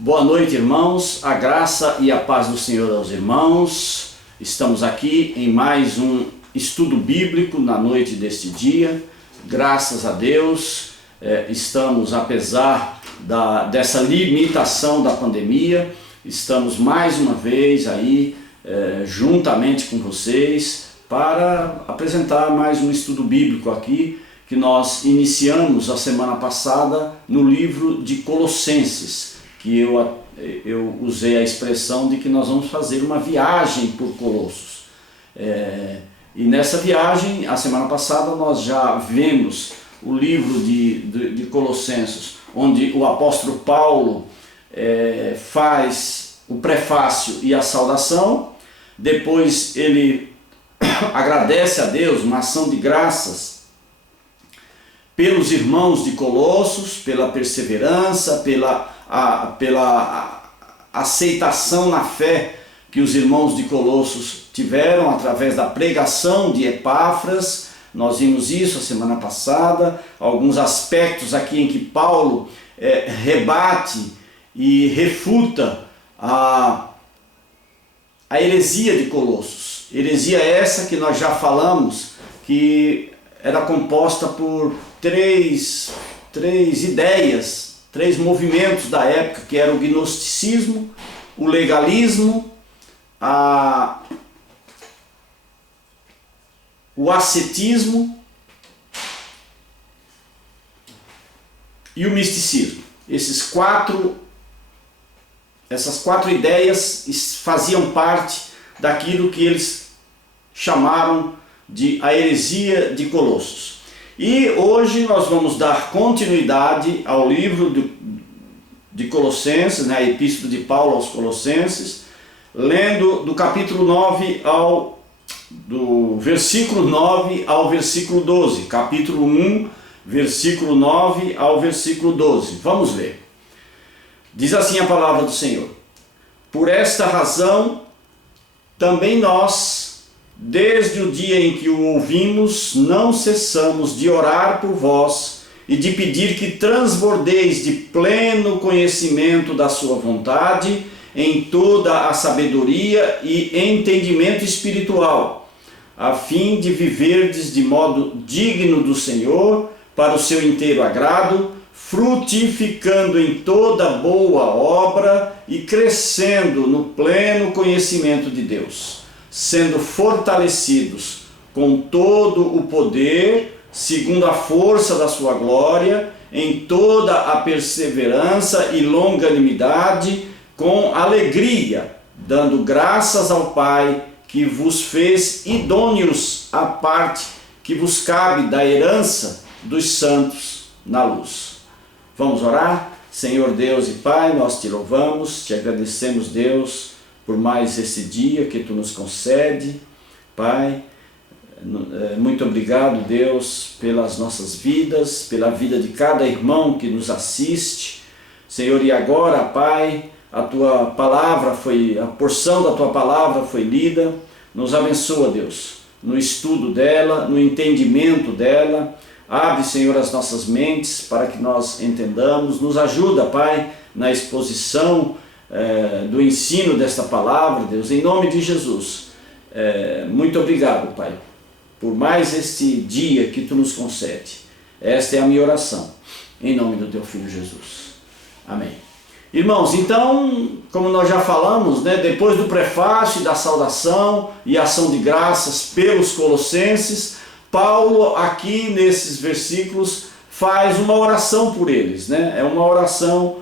Boa noite, irmãos, a graça e a paz do Senhor aos irmãos. Estamos aqui em mais um estudo bíblico na noite deste dia. Graças a Deus, estamos, apesar dessa limitação da pandemia, estamos mais uma vez aí juntamente com vocês para apresentar mais um estudo bíblico aqui que nós iniciamos a semana passada no livro de Colossenses, que eu usei a expressão de que nós vamos fazer uma viagem por Colossos. E nessa viagem, a semana passada, nós já vemos o livro de Colossenses, onde o apóstolo Paulo faz o prefácio e a saudação. Depois ele agradece a Deus, uma ação de graças pelos irmãos de Colossos, pela perseverança, pela aceitação na fé que os irmãos de Colossos tiveram através da pregação de Epáfras. Nós vimos isso a semana passada, alguns aspectos aqui em que Paulo rebate e refuta a heresia de Colossos. Heresia essa que nós já falamos, que era composta por três ideias, três movimentos da época, que era o gnosticismo, o legalismo, o ascetismo e o misticismo. Essas quatro ideias faziam parte daquilo que eles chamaram de a heresia de Colossos. E hoje nós vamos dar continuidade ao livro de Colossenses, a Epístola de Paulo aos Colossenses, lendo do capítulo 9 do versículo 9 ao versículo 12, capítulo 1, versículo 9 ao versículo 12. Vamos ver. Diz assim a palavra do Senhor: Por esta razão, também nós, desde o dia em que o ouvimos, não cessamos de orar por vós e de pedir que transbordeis de pleno conhecimento da sua vontade em toda a sabedoria e entendimento espiritual, a fim de viverdes de modo digno do Senhor, para o seu inteiro agrado, frutificando em toda boa obra e crescendo no pleno conhecimento de Deus, sendo fortalecidos com todo o poder, segundo a força da sua glória, em toda a perseverança e longanimidade, com alegria, dando graças ao Pai, que vos fez idôneos à parte que vos cabe da herança dos santos na luz. Vamos orar? Senhor Deus e Pai, nós te louvamos, te agradecemos, Deus, por mais esse dia que Tu nos concede. Pai, muito obrigado, Deus, pelas nossas vidas, pela vida de cada irmão que nos assiste. Senhor, e agora, Pai, a porção da Tua palavra foi lida. Nos abençoa, Deus, no estudo dela, no entendimento dela. Abre, Senhor, as nossas mentes para que nós entendamos. Nos ajuda, Pai, na exposição do ensino desta palavra, Deus, em nome de Jesus. Muito obrigado, Pai, por mais este dia que Tu nos concede. Esta é a minha oração, em nome do Teu Filho Jesus. Amém. Irmãos, então, como nós já falamos, depois do prefácio e da saudação e ação de graças pelos colossenses, Paulo aqui nesses versículos faz uma oração por eles, É uma oração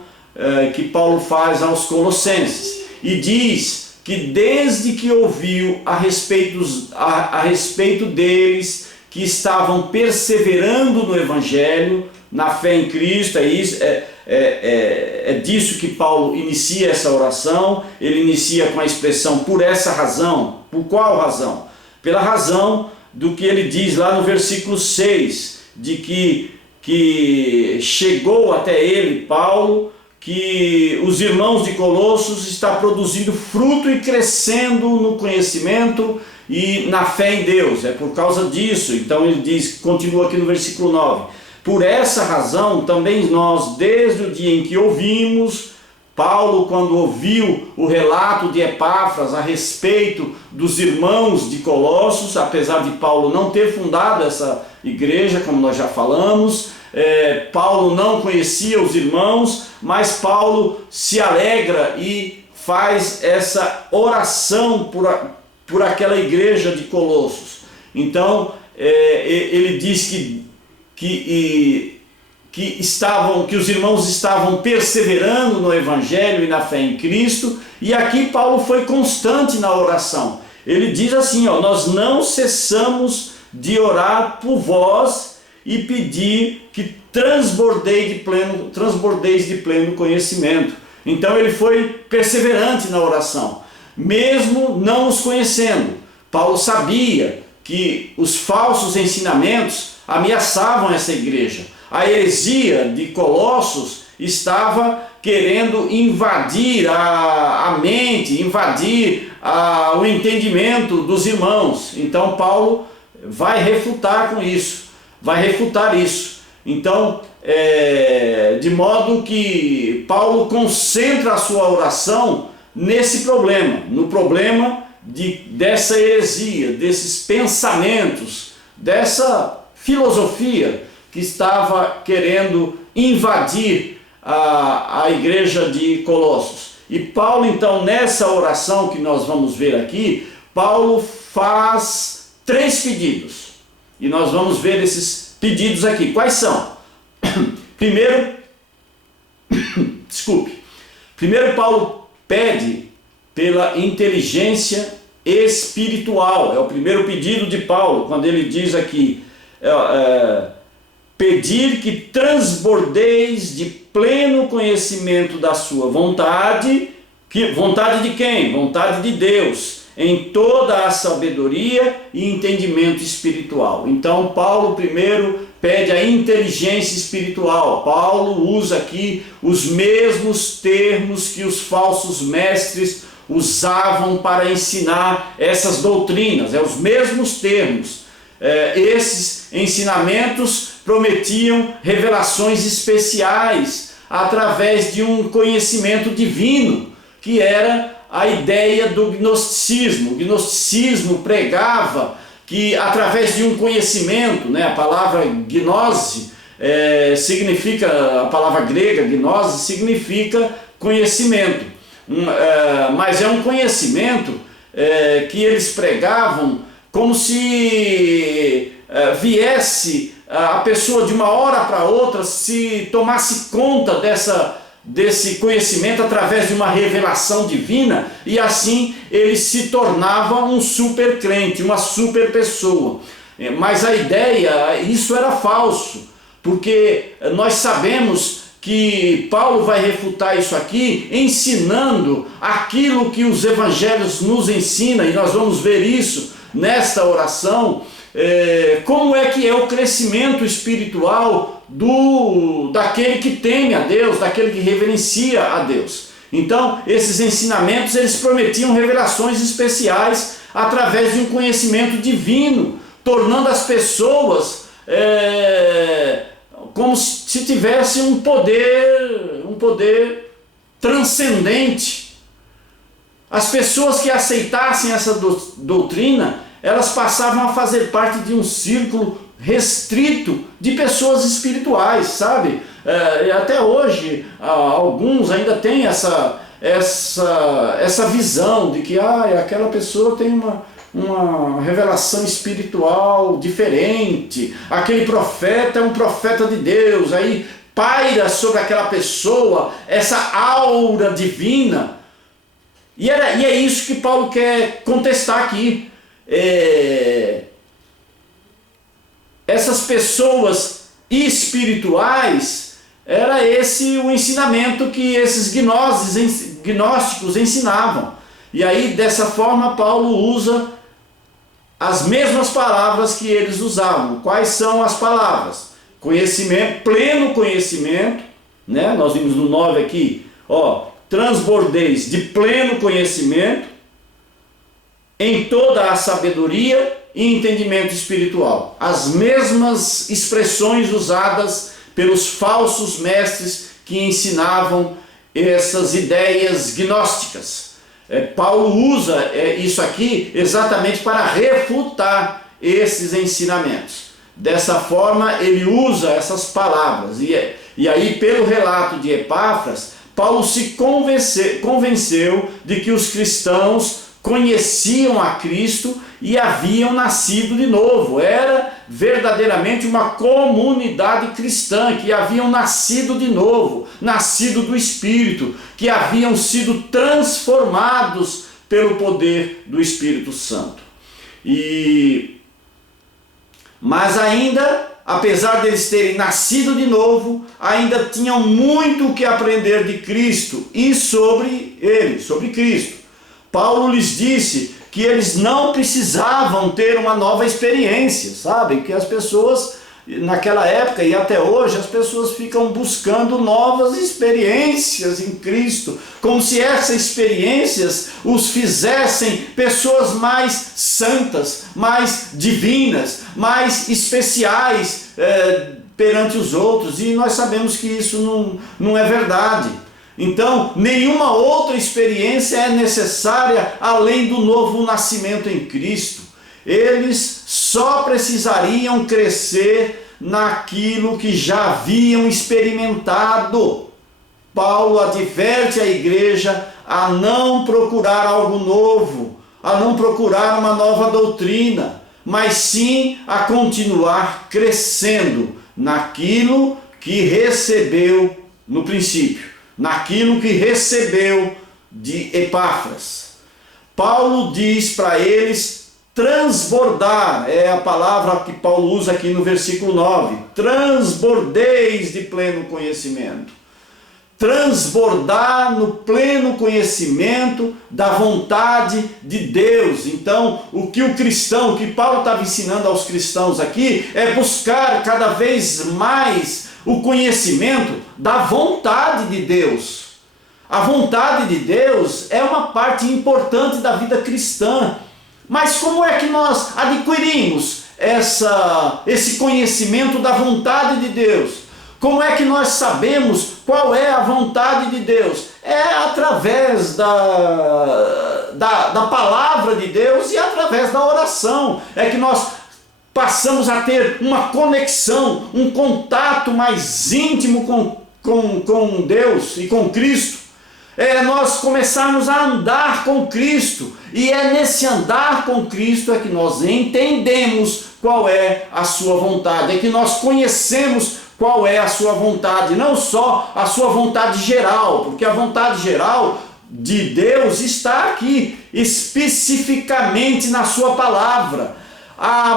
que Paulo faz aos colossenses e diz que desde que ouviu a respeito deles que estavam perseverando no Evangelho, na fé em Cristo, é disso que Paulo inicia essa oração. Ele inicia com a expressão por essa razão. Por qual razão? Pela razão do que ele diz lá no versículo 6, de que chegou até ele, Paulo, que os irmãos de Colossos estão produzindo fruto e crescendo no conhecimento e na fé em Deus. É por causa disso. Então ele diz, continua aqui no versículo 9, por essa razão também nós, desde o dia em que ouvimos, Paulo, quando ouviu o relato de Epáfras a respeito dos irmãos de Colossos, apesar de Paulo não ter fundado essa igreja, como nós já falamos, Paulo não conhecia os irmãos, mas Paulo se alegra e faz essa oração por aquela igreja de Colossos. Então, ele diz que os irmãos estavam perseverando no Evangelho e na fé em Cristo, e aqui Paulo foi constante na oração. Ele diz assim, nós não cessamos de orar por vós e pedir que transbordeis de pleno conhecimento. Então ele foi perseverante na oração, mesmo não os conhecendo. Paulo sabia que os falsos ensinamentos ameaçavam essa igreja. A heresia de Colossos estava querendo invadir a mente, invadir o entendimento dos irmãos. Então Paulo vai refutar com isso, vai refutar isso. Então, de modo que Paulo concentra a sua oração nesse problema, no problema dessa heresia, desses pensamentos, dessa filosofia que estava querendo invadir a igreja de Colossos. E Paulo, então, nessa oração que nós vamos ver aqui, Paulo faz 3 pedidos. E nós vamos ver esses pedidos aqui. Quais são? Primeiro, Paulo pede pela inteligência espiritual. É o primeiro pedido de Paulo, quando ele diz aqui, pedir que transbordeis de pleno conhecimento da sua vontade. Vontade de quem? Vontade de Deus, em toda a sabedoria e entendimento espiritual. Então Paulo primeiro pede a inteligência espiritual. Paulo usa aqui os mesmos termos que os falsos mestres usavam para ensinar essas doutrinas, os mesmos termos. Esses ensinamentos prometiam revelações especiais através de um conhecimento divino, que era a ideia do gnosticismo. O gnosticismo pregava que através de um conhecimento, a palavra gnose significa, a palavra grega gnose significa conhecimento, mas é um conhecimento que eles pregavam como se viesse a pessoa de uma hora para outra, se tomasse conta desse conhecimento através de uma revelação divina, e assim ele se tornava um super crente, uma super pessoa. Mas a ideia, isso era falso, porque nós sabemos que Paulo vai refutar isso aqui, ensinando aquilo que os evangelhos nos ensinam, e nós vamos ver isso nesta oração, como é que é o crescimento espiritual daquele que teme a Deus, daquele que reverencia a Deus. Então, esses ensinamentos, eles prometiam revelações especiais através de um conhecimento divino, tornando as pessoas como se tivesse um poder transcendente. As pessoas que aceitassem essa doutrina, elas passavam a fazer parte de um círculo restrito de pessoas espirituais, sabe? E até hoje, alguns ainda têm essa visão de que aquela pessoa tem uma revelação espiritual diferente, aquele profeta é um profeta de Deus, aí paira sobre aquela pessoa essa aura divina. E é isso que Paulo quer contestar aqui. Essas pessoas espirituais, era esse o ensinamento que esses gnósticos ensinavam. E aí, dessa forma, Paulo usa as mesmas palavras que eles usavam. Quais são as palavras? Conhecimento, pleno conhecimento, nós vimos no 9 aqui, transbordeis de pleno conhecimento em toda a sabedoria e entendimento espiritual. As mesmas expressões usadas pelos falsos mestres que ensinavam essas ideias gnósticas. Paulo usa isso aqui exatamente para refutar esses ensinamentos. Dessa forma ele usa essas palavras, e aí pelo relato de Epáfras, Paulo se convenceu de que os cristãos conheciam a Cristo e haviam nascido de novo. Era verdadeiramente uma comunidade cristã, que haviam nascido de novo, nascido do Espírito, que haviam sido transformados pelo poder do Espírito Santo. Mas ainda, apesar deles terem nascido de novo, ainda tinham muito o que aprender de Cristo e sobre ele, sobre Cristo. Paulo lhes disse que eles não precisavam ter uma nova experiência, sabe? Que as pessoas, naquela época e até hoje, as pessoas ficam buscando novas experiências em Cristo, como se essas experiências os fizessem pessoas mais santas, mais divinas, mais especiais perante os outros, e nós sabemos que isso não é verdade. Então, nenhuma outra experiência é necessária além do novo nascimento em Cristo. Eles só precisariam crescer naquilo que já haviam experimentado. Paulo adverte a igreja a não procurar algo novo, a não procurar uma nova doutrina, mas sim a continuar crescendo naquilo que recebeu no princípio, naquilo que recebeu de Epáfras. Paulo diz para eles transbordar, é a palavra que Paulo usa aqui no versículo 9, transbordeis de pleno conhecimento. Transbordar no pleno conhecimento da vontade de Deus. Então, o que Paulo estava ensinando aos cristãos aqui, é buscar cada vez mais o conhecimento da vontade de Deus. A vontade de Deus é uma parte importante da vida cristã. Mas como é que nós adquirimos esse conhecimento da vontade de Deus? Como é que nós sabemos qual é a vontade de Deus? É através da palavra de Deus e através da oração. É que nós passamos a ter uma conexão, um contato mais íntimo com Deus e com Cristo. Nós começarmos a andar com Cristo, e é nesse andar com Cristo é que nós entendemos qual é a sua vontade, é que nós conhecemos qual é a sua vontade, não só a sua vontade geral, porque a vontade geral de Deus está aqui, especificamente na sua palavra.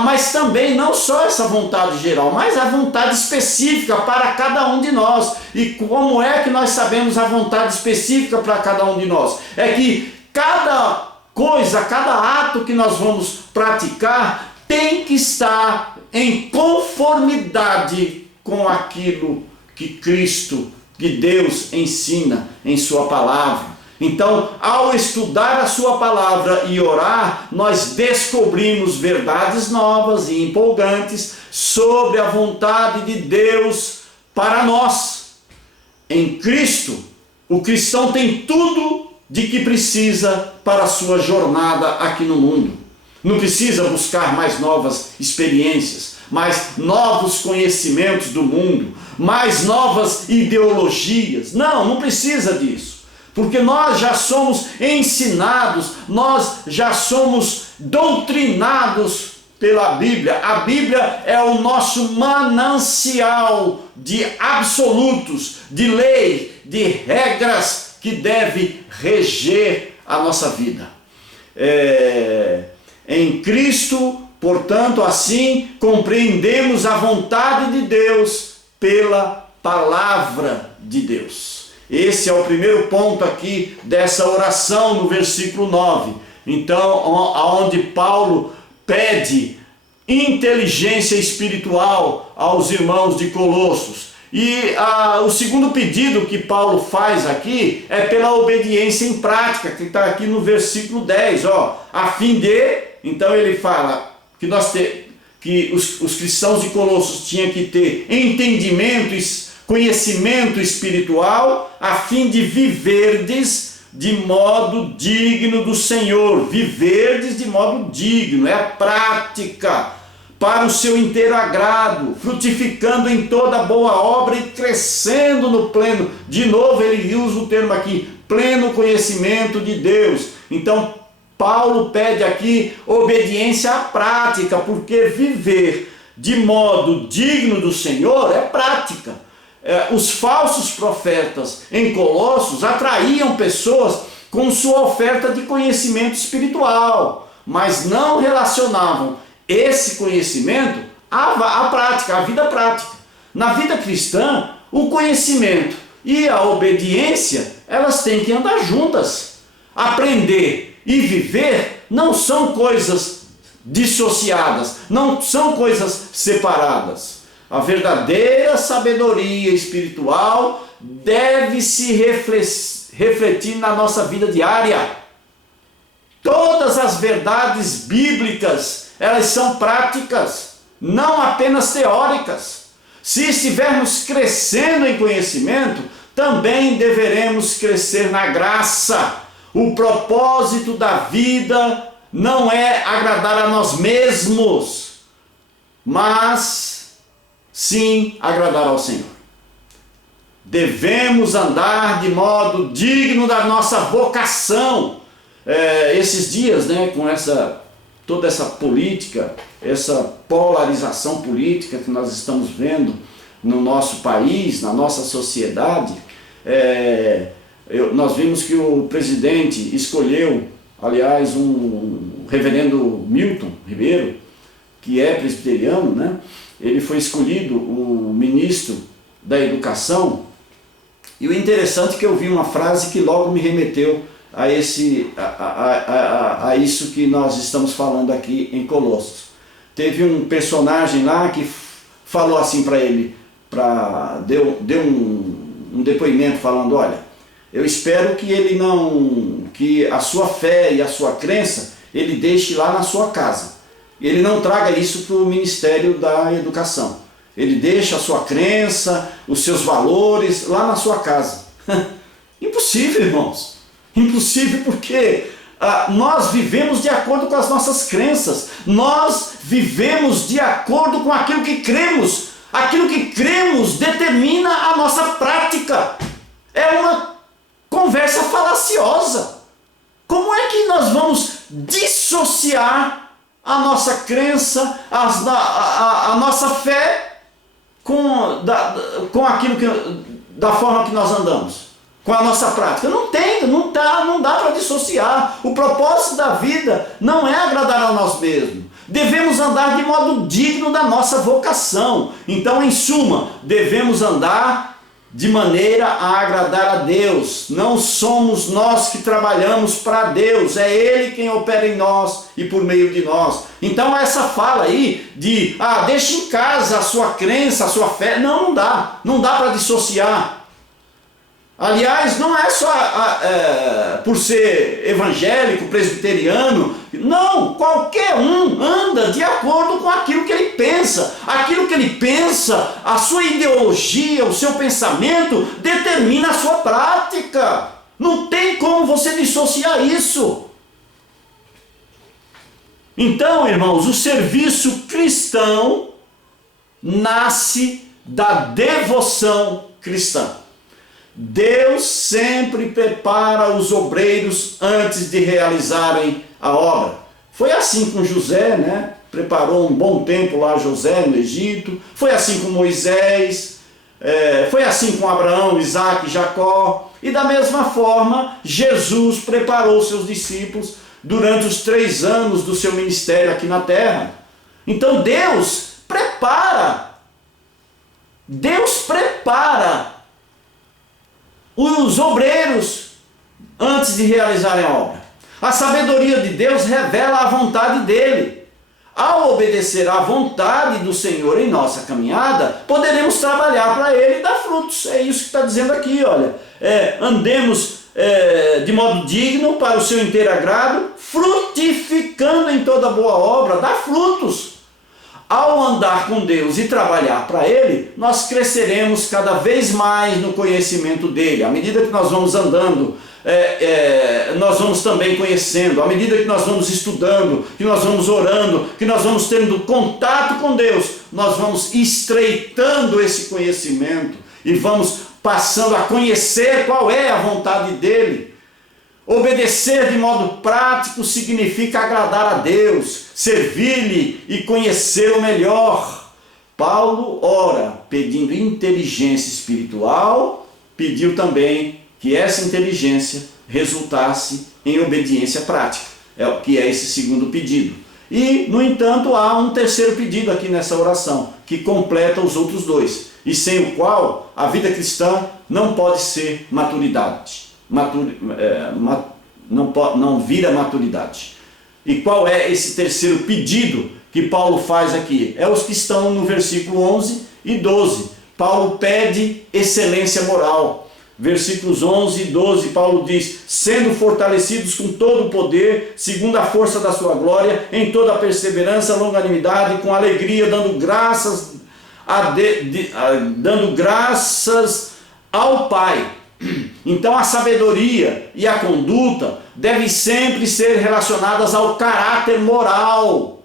Mas também não só essa vontade geral, mas a vontade específica para cada um de nós. E como é que nós sabemos a vontade específica para cada um de nós? É que cada coisa, cada ato que nós vamos praticar tem que estar em conformidade com aquilo que Cristo, que Deus ensina em sua palavra. Então, ao estudar a sua palavra e orar, nós descobrimos verdades novas e empolgantes sobre a vontade de Deus para nós. Em Cristo, o cristão tem tudo de que precisa para a sua jornada aqui no mundo. Não precisa buscar mais novas experiências, mais novos conhecimentos do mundo, mais novas ideologias. Não precisa disso. Porque nós já somos ensinados, nós já somos doutrinados pela Bíblia. A Bíblia é o nosso manancial de absolutos, de lei, de regras que deve reger a nossa vida. Em Cristo, portanto, assim compreendemos a vontade de Deus pela palavra de Deus. Esse é o primeiro ponto aqui dessa oração no versículo 9. Então, onde Paulo pede inteligência espiritual aos irmãos de Colossos. E o segundo pedido que Paulo faz aqui é pela obediência em prática, que está aqui no versículo 10. A fim de... Então ele fala que os cristãos de Colossos tinham que ter entendimento conhecimento espiritual, a fim de viverdes de modo digno do Senhor. Viverdes de modo digno, é a prática para o seu inteiro agrado, frutificando em toda boa obra e crescendo no pleno. De novo ele usa o termo aqui, pleno conhecimento de Deus. Então Paulo pede aqui obediência à prática, porque viver de modo digno do Senhor é prática. Os falsos profetas em Colossos atraíam pessoas com sua oferta de conhecimento espiritual, mas não relacionavam esse conhecimento à prática, à vida prática. Na vida cristã, o conhecimento e a obediência, elas têm que andar juntas. Aprender e viver não são coisas dissociadas, não são coisas separadas. A verdadeira sabedoria espiritual deve se refletir na nossa vida diária. Todas as verdades bíblicas, elas são práticas, não apenas teóricas. Se estivermos crescendo em conhecimento, também deveremos crescer na graça. O propósito da vida não é agradar a nós mesmos, mas sim agradar ao Senhor. Devemos andar de modo digno da nossa vocação. Esses dias, com toda essa política, essa polarização política que nós estamos vendo no nosso país, na nossa sociedade, nós vimos que o presidente escolheu, aliás, um reverendo Milton Ribeiro, que é presbiteriano, ele foi escolhido o ministro da Educação, e o interessante é que eu vi uma frase que logo me remeteu a isso que nós estamos falando aqui em Colossos. Teve um personagem lá que falou assim para ele, deu um depoimento falando: olha, eu espero que a sua fé e a sua crença ele deixe lá na sua casa. Ele não traga isso para o Ministério da Educação. Ele deixa a sua crença, os seus valores lá na sua casa. Impossível, irmãos. Impossível, porque nós vivemos de acordo com as nossas crenças. Nós vivemos de acordo com aquilo que cremos. Aquilo que cremos determina a nossa prática. É uma conversa falaciosa. Como é que nós vamos dissociar a nossa crença, a nossa fé com aquilo da forma que nós andamos, com a nossa prática? Não dá para dissociar. O propósito da vida não é agradar a nós mesmos. Devemos andar de modo digno da nossa vocação. Então, em suma, devemos andar de maneira a agradar a Deus. Não somos nós que trabalhamos para Deus, é Ele quem opera em nós e por meio de nós. Então essa fala aí de deixe em casa a sua crença, a sua fé, não dá para dissociar. Aliás, não é só por ser evangélico, presbiteriano. Não, qualquer um anda de acordo com aquilo que ele pensa. Aquilo que ele pensa, a sua ideologia, o seu pensamento, determina a sua prática. Não tem como você dissociar isso. Então, irmãos, o serviço cristão nasce da devoção cristã. Deus sempre prepara os obreiros antes de realizarem a obra. Foi assim com José, Preparou um bom tempo lá José no Egito. Foi assim com Moisés. Foi assim com Abraão, Isaac e Jacó. E da mesma forma, Jesus preparou seus discípulos durante os 3 anos do seu ministério aqui na terra. Então Deus prepara os obreiros antes de realizarem a obra. A sabedoria de Deus revela a vontade dele. Ao obedecer à vontade do Senhor em nossa caminhada, poderemos trabalhar para Ele e dar frutos. É isso que está dizendo aqui, olha. Andemos de modo digno para o seu inteiro agrado, frutificando em toda boa obra, dá frutos. ao andar com Deus e trabalhar para Ele, nós cresceremos cada vez mais no conhecimento dEle. À medida que nós vamos andando, nós vamos também conhecendo. À medida que nós vamos estudando, que nós vamos orando, que nós vamos tendo contato com Deus, nós vamos estreitando esse conhecimento e vamos passando a conhecer qual é a vontade dEle. Obedecer de modo prático significa agradar a Deus, servir-lhe e conhecê-lo melhor. Paulo ora pedindo inteligência espiritual, pediu também que essa inteligência resultasse em obediência prática, que é esse segundo pedido. E, no entanto, há um terceiro pedido aqui nessa oração, que completa os outros dois, e sem o qual a vida cristã não pode ser maturidade. Não vira maturidade. E qual é esse terceiro pedido que Paulo faz aqui? É os que estão no versículo 11 e 12. Paulo pede excelência moral. Versículos 11 e 12, Paulo diz: sendo fortalecidos com todo o poder, segundo a força da sua glória, em toda a perseverança, longanimidade, com alegria, dando graças ao Pai. Então a sabedoria e a conduta devem sempre ser relacionadas ao caráter moral.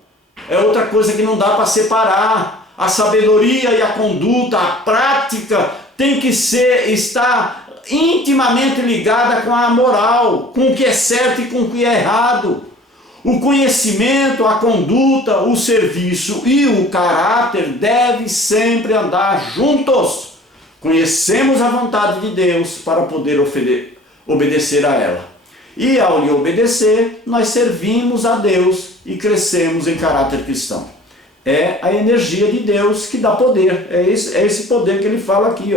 É outra coisa que não dá para separar. A sabedoria e a conduta, a prática, tem que estar intimamente ligada com a moral, com o que é certo e com o que é errado. O conhecimento, a conduta, o serviço e o caráter devem sempre andar juntos. Conhecemos a vontade de Deus para poder obedecer a ela. E ao lhe obedecer, nós servimos a Deus e crescemos em caráter cristão. É a energia de Deus que dá poder. É esse poder que ele fala aqui,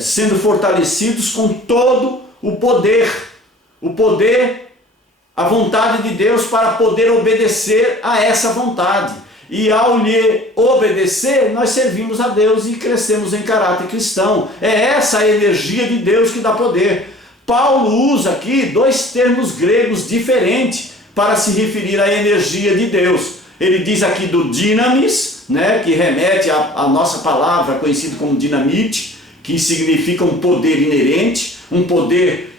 sendo fortalecidos com todo o poder. O poder, a vontade de Deus para poder obedecer a essa vontade. E ao lhe obedecer, nós servimos a Deus e crescemos em caráter cristão. É essa a energia de Deus que dá poder. Paulo usa aqui dois termos gregos diferentes para se referir à energia de Deus. Ele diz aqui do dinamis, né, que remete à nossa palavra conhecida como dinamite, que significa um poder inerente, um poder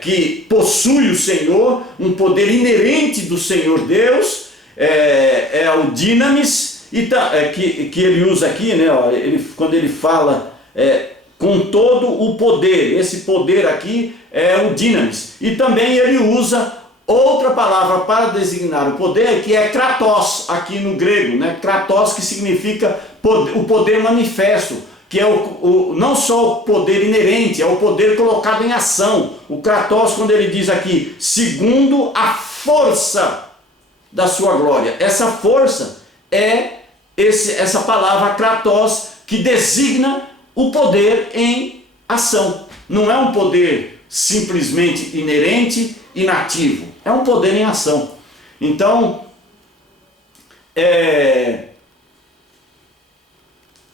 que possui o Senhor, um poder inerente do Senhor Deus. É o dinamis, que ele usa aqui, né, quando ele fala com todo o poder. Esse poder aqui é o dinamis. E também ele usa outra palavra para designar o poder, que é kratos, aqui no grego, né? Kratos, que significa o poder manifesto, que é não só o poder inerente, é o poder colocado em ação. O kratos, quando ele diz aqui, segundo a força da sua glória. Essa força é essa palavra kratos, que designa o poder em ação. Não é um poder simplesmente inerente, inativo. É um poder em ação. Então,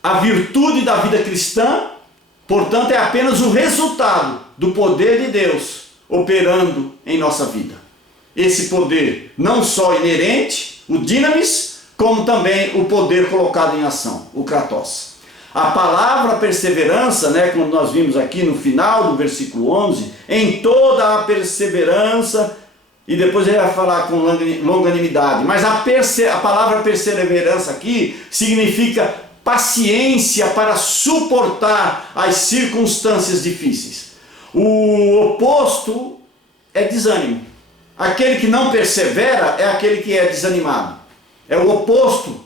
a virtude da vida cristã, portanto, é apenas o resultado do poder de Deus operando em nossa vida. Esse poder não só inerente, o dinamis, como também o poder colocado em ação, o kratos. A palavra perseverança, né, como nós vimos aqui no final do versículo 11, em toda a perseverança, e depois ele vai falar com longanimidade, mas a palavra perseverança aqui significa paciência para suportar as circunstâncias difíceis. O oposto é desânimo. Aquele que não persevera é aquele que é desanimado. É o oposto.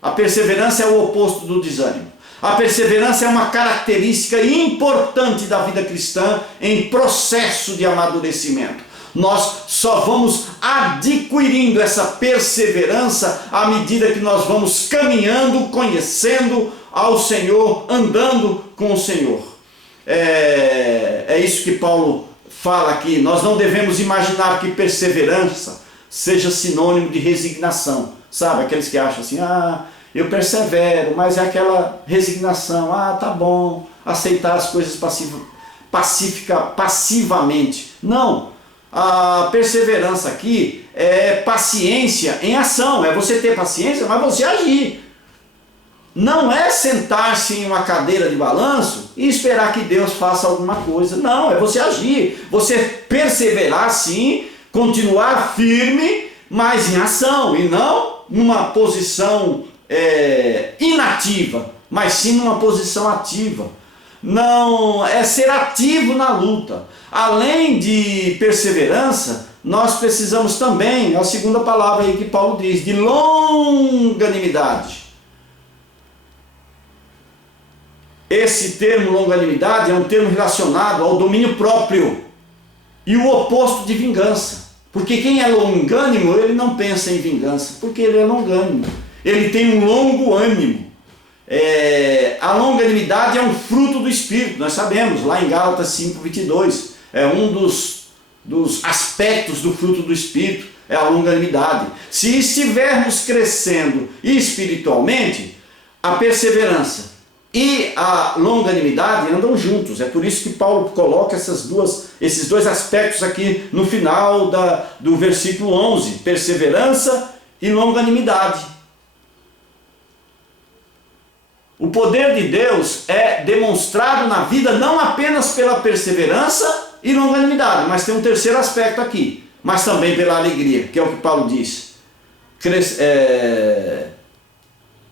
A perseverança é o oposto do desânimo. A perseverança é uma característica importante da vida cristã em processo de amadurecimento. Nós só vamos adquirindo essa perseverança à medida que nós vamos caminhando, conhecendo ao Senhor, andando com o Senhor. É isso que Paulo fala aqui. Nós não devemos imaginar que perseverança seja sinônimo de resignação. Sabe, aqueles que acham assim, eu persevero, mas é aquela resignação, tá bom, aceitar as coisas passivamente. Não, A perseverança aqui é paciência em ação, é você ter paciência, mas você agir. Não é sentar-se em uma cadeira de balanço e esperar que Deus faça alguma coisa. Não, é você agir, você perseverar sim, continuar firme, mas em ação, e não numa posição inativa, mas sim numa posição ativa. Não é ser ativo na luta. Além de perseverança, nós precisamos também, a segunda palavra aí que Paulo diz, de longanimidade. Esse termo longanimidade é um termo relacionado ao domínio próprio e o oposto de vingança. Porque quem é longânimo, ele não pensa em vingança, porque ele é longânimo. Ele tem um longo ânimo. A longanimidade é um fruto do Espírito, nós sabemos, lá em Gálatas 5:22, é um dos aspectos do fruto do Espírito, é a longanimidade. Se estivermos crescendo espiritualmente, a perseverança e a longanimidade andam juntos. É por isso que Paulo coloca esses dois aspectos aqui no final do versículo 11, perseverança e longanimidade. O poder de Deus é demonstrado na vida não apenas pela perseverança e longanimidade, mas tem um terceiro aspecto aqui, mas também pela alegria, que é o que Paulo diz.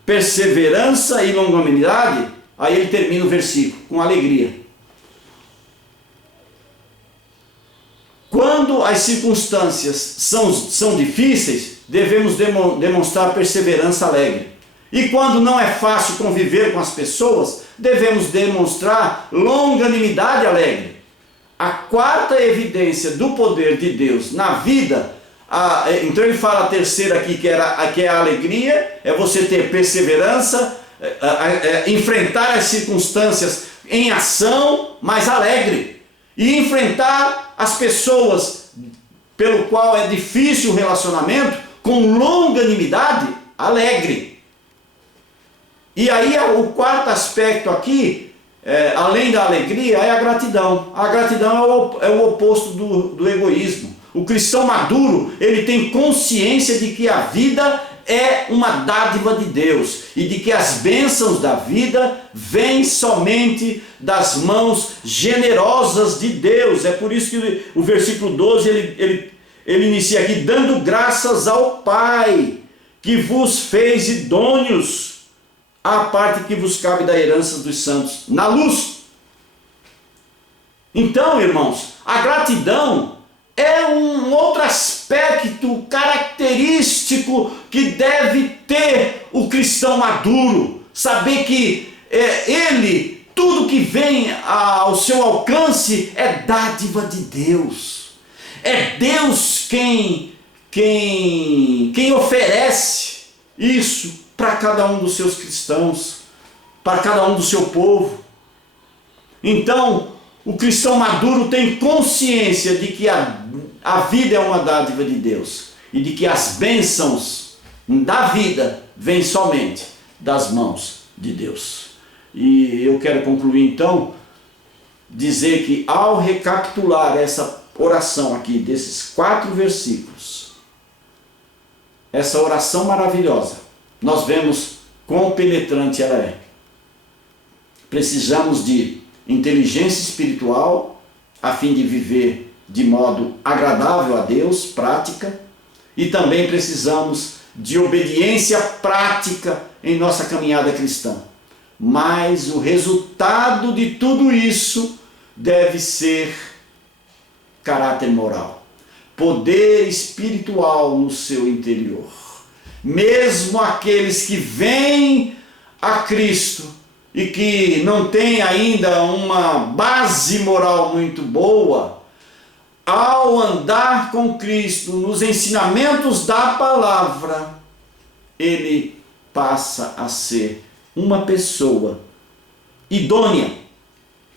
Perseverança e longanimidade, aí ele termina o versículo com alegria. Quando as circunstâncias são difíceis, devemos demonstrar perseverança alegre. E quando não é fácil conviver com as pessoas, devemos demonstrar longanimidade alegre. A quarta evidência do poder de Deus na vida, então ele fala a terceira aqui, que é a alegria, é você ter perseverança, enfrentar as circunstâncias em ação, mas alegre. E enfrentar as pessoas pelo qual é difícil o relacionamento com longanimidade alegre. E aí o quarto aspecto aqui, além da alegria, é a gratidão. A gratidão é o oposto do egoísmo. O cristão maduro, ele tem consciência de que a vida é uma dádiva de Deus e de que as bênçãos da vida vêm somente das mãos generosas de Deus. É por isso que o versículo 12 ele inicia aqui, dando graças ao Pai que vos fez idôneos à parte que vos cabe da herança dos santos na luz. Então, irmãos, a gratidão é um outro aspecto característico que deve ter o cristão maduro. Saber que tudo que vem ao seu alcance é dádiva de Deus. É Deus quem oferece isso para cada um dos seus cristãos, para cada um do seu povo. Então, o cristão maduro tem consciência de que a vida é uma dádiva de Deus e de que as bênçãos da vida vêm somente das mãos de Deus. E eu quero concluir então, dizer que ao recapitular essa oração aqui, desses 4 versículos, essa oração maravilhosa, nós vemos quão penetrante ela é. Precisamos de inteligência espiritual a fim de viver de modo agradável a Deus, prática, e também precisamos de obediência prática em nossa caminhada cristã. Mas o resultado de tudo isso deve ser caráter moral, poder espiritual no seu interior. Mesmo aqueles que vêm a Cristo e que não têm ainda uma base moral muito boa, ao andar com Cristo nos ensinamentos da palavra, ele passa a ser uma pessoa idônea,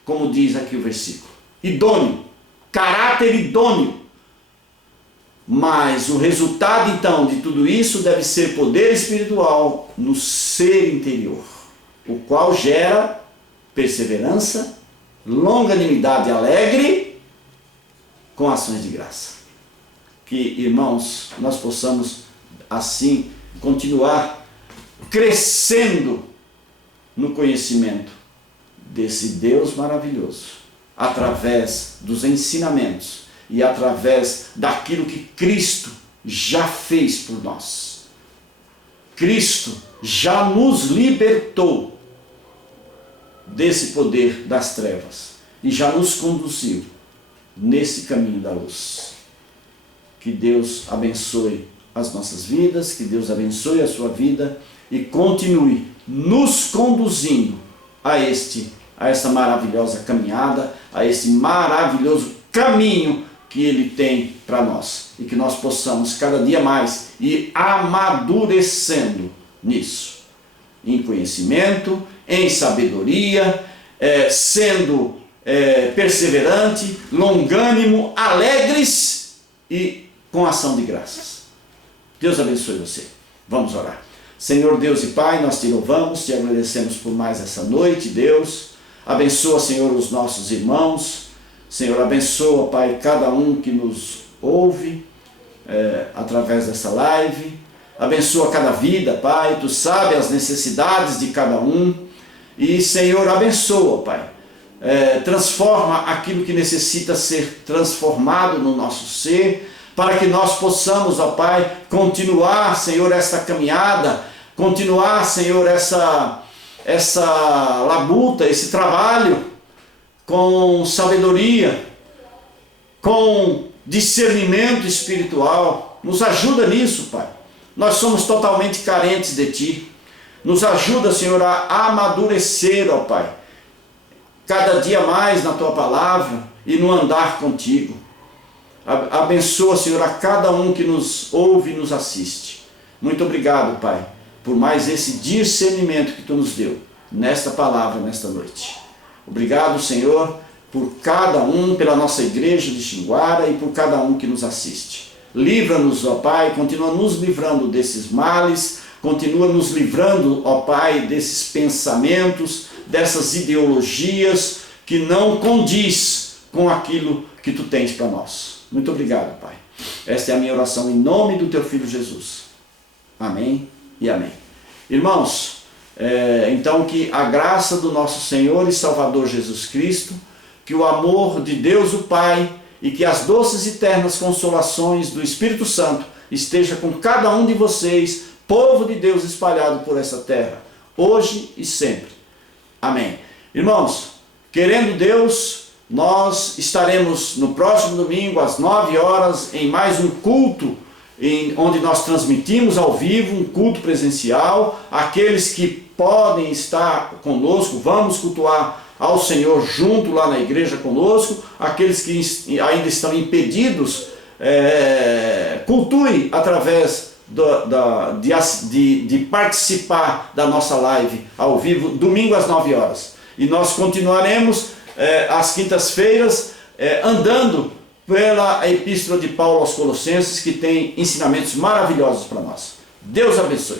como diz aqui o versículo. Idôneo, caráter idôneo. Mas o resultado então de tudo isso deve ser poder espiritual no ser interior, o qual gera perseverança, longanimidade alegre, com ações de graça. Que, irmãos, nós possamos assim continuar crescendo no conhecimento desse Deus maravilhoso, através dos ensinamentos e através daquilo que Cristo já fez por nós. Cristo já nos libertou desse poder das trevas e já nos conduziu nesse caminho da luz. Que Deus abençoe as nossas vidas, que Deus abençoe a sua vida e continue nos conduzindo a esta maravilhosa caminhada, a este maravilhoso caminho que Ele tem para nós, e que nós possamos cada dia mais ir amadurecendo nisso, em conhecimento, em sabedoria, sendo perseverante, longânimo, alegres e com ação de graças. Deus abençoe você. Vamos orar. Senhor Deus e Pai, nós te louvamos, te agradecemos por mais essa noite, Deus. Abençoa, Senhor, os nossos irmãos. Senhor, abençoa, Pai, cada um que nos ouve através dessa live. Abençoa cada vida, Pai. Tu sabes as necessidades de cada um. E, Senhor, abençoa, Pai. Transforma aquilo que necessita ser transformado no nosso ser, para que nós possamos, ó Pai, continuar, Senhor, esta caminhada, continuar, Senhor, essa labuta, esse trabalho, com sabedoria, com discernimento espiritual. Nos ajuda nisso, Pai. Nós somos totalmente carentes de Ti. Nos ajuda, Senhor, a amadurecer, ó Pai, cada dia mais na Tua palavra e no andar contigo. Abençoa, Senhor, a cada um que nos ouve e nos assiste. Muito obrigado, Pai, por mais esse discernimento que Tu nos deu nesta palavra, nesta noite. Obrigado, Senhor, por cada um, pela nossa igreja de Xinguara e por cada um que nos assiste. Livra-nos, ó Pai, continua nos livrando desses males, continua nos livrando, ó Pai, desses pensamentos, dessas ideologias que não condiz com aquilo que Tu tens para nós. Muito obrigado, Pai. Esta é a minha oração em nome do Teu Filho Jesus. Amém e amém. Irmãos, então que a graça do nosso Senhor e Salvador Jesus Cristo, que o amor de Deus o Pai e que as doces e ternas consolações do Espírito Santo esteja com cada um de vocês, povo de Deus espalhado por essa terra, hoje e sempre. Amém. Irmãos, querendo Deus, nós estaremos no próximo domingo às 9 horas em mais um culto, onde nós transmitimos ao vivo um culto presencial. Aqueles que podem estar conosco, vamos cultuar ao Senhor junto lá na igreja conosco. Aqueles que ainda estão impedidos, cultue através de participar da nossa live ao vivo, domingo às 9 horas. E nós continuaremos às quintas-feiras andando pela Epístola de Paulo aos Colossenses, que tem ensinamentos maravilhosos para nós. Deus abençoe.